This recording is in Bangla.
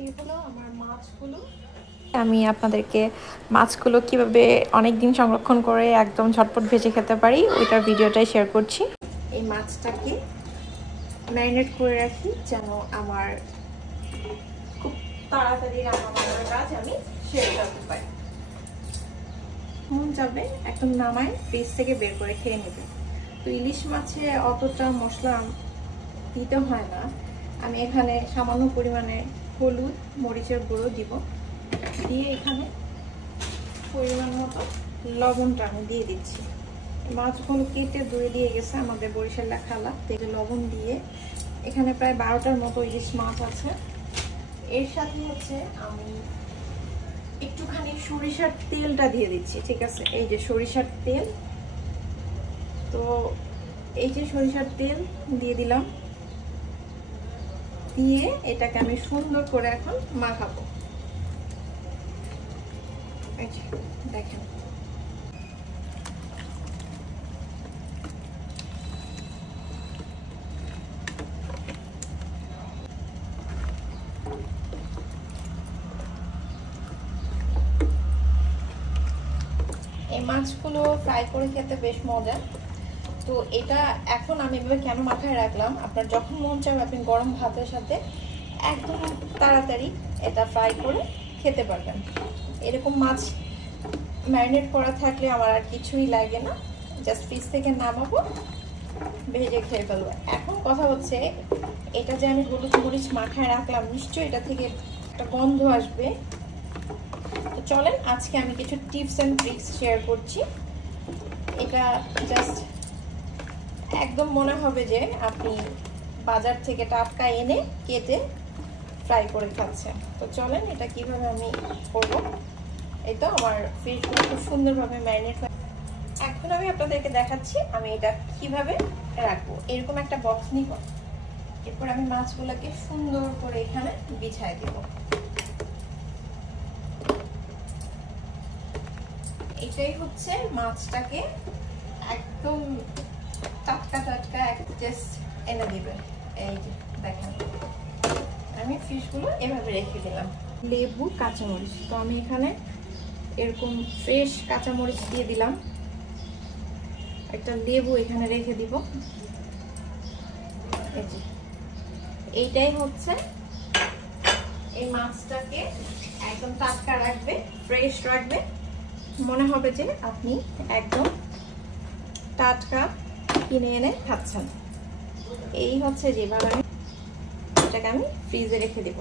এই হলো আমার মাছগুলো। আমি আপনাদেরকে মাছগুলো কিভাবে অনেক দিন সংরক্ষণ করে একদম ঝটপট ভেজে খেতে পারি ওইটার ভিডিওটাই শেয়ার করছি। এই মাছটাকে ম্যারিনেট করে রাখি যেন আমার খুব তাড়াতাড়ি রান্না বান্নার কাজ আমি সেরে ফেলতে পারি। মন যাবে একদম নামায় ফ্রিজ থেকে বের করে খেয়ে নেবে। তো ইলিশ মাছে অতটা মশলা দিতে হয় না। আমি এখানে সামান্য পরিমাণে হলুদ মরিচের গুঁড়ো দিব, দিয়ে এখানে পরিমাণ মতো লবণটা আমি দিয়ে দিচ্ছি। মাছগুলো কেটে ধুয়ে দিয়ে গেছে আমাদের বরিশালের খালা, তেলে লবণ দিয়ে এখানে প্রায় 12টার মতো ইলিশ মাছ আছে। এর সাথে হচ্ছে আমি একটুখানি সরিষার তেলটা দিয়ে দিচ্ছি, ঠিক আছে? এই যে সরিষার তেল, তো এই যে সরিষার তেল দিয়ে দিলাম, দিয়ে এটাকে আমি সুন্দর করে এখন মাখাবো। এই যে দেখেন, এই মাছগুলো ফ্রাই করে খেতে বেশ মজা। তো এটা এখন আমি এভাবে কেন মাথায় রাখলাম, আপনার যখন মন চাবে আপনি গরম ভাতের সাথে একদম তাড়াতাড়ি এটা ফ্রাই করে খেতে পারবেন। এরকম মাছ ম্যারিনেট করা থাকলে আমার আর কিছুই লাগে না, জাস্ট ফ্রিজ থেকে নামাবো, ভেজে খেয়ে ফেলবো। এখন কথা হচ্ছে এটা যে আমি হলুদ মরিচ মাখায় রাখলাম, নিশ্চয়ই এটা থেকে একটা গন্ধ আসবে। তো চলেন আজকে আমি কিছু টিপস অ্যান্ড ট্রিক্স শেয়ার করছি। এটা জাস্ট একদম মনে হবে যে আপনি বাজার থেকে টাটকা এনে কেটে ফ্রাই করে খাচ্ছেন। তো চলেন এটা কিভাবে আমি করব। এই তো আমার ফিশগুলো খুব সুন্দরভাবে ম্যারিনেট হয়। এখন আমি আপনাদেরকে দেখাচ্ছি আমি এটা কিভাবে রাখবো। এরকম একটা বক্স নিব, এরপর আমি মাছগুলোকে সুন্দর করে এখানে বিছায় দেব। এটাই হচ্ছে মাছটাকে একদম টাটকা টাটকা জাস্ট এনে দিবে। এই যে দেখেন আমি ফিশগুলো এভাবে রেখে দিলাম। লেবু কাঁচামরিচ, তো আমি এখানে এরকম ফ্রেশ কাঁচামরিচ দিয়ে দিলাম, একটা লেবু এখানে রেখে দিব। এই যে এইটাই হচ্ছে এই মাছটাকে একদম টাটকা রাখবে, ফ্রেশ রাখবে, মনে হবে যে আপনি একদম টাটকা কিনে এনে খাচ্ছেন। এই হচ্ছে যেভাবে আমি এটাকে আমি ফ্রিজে রেখে দেব।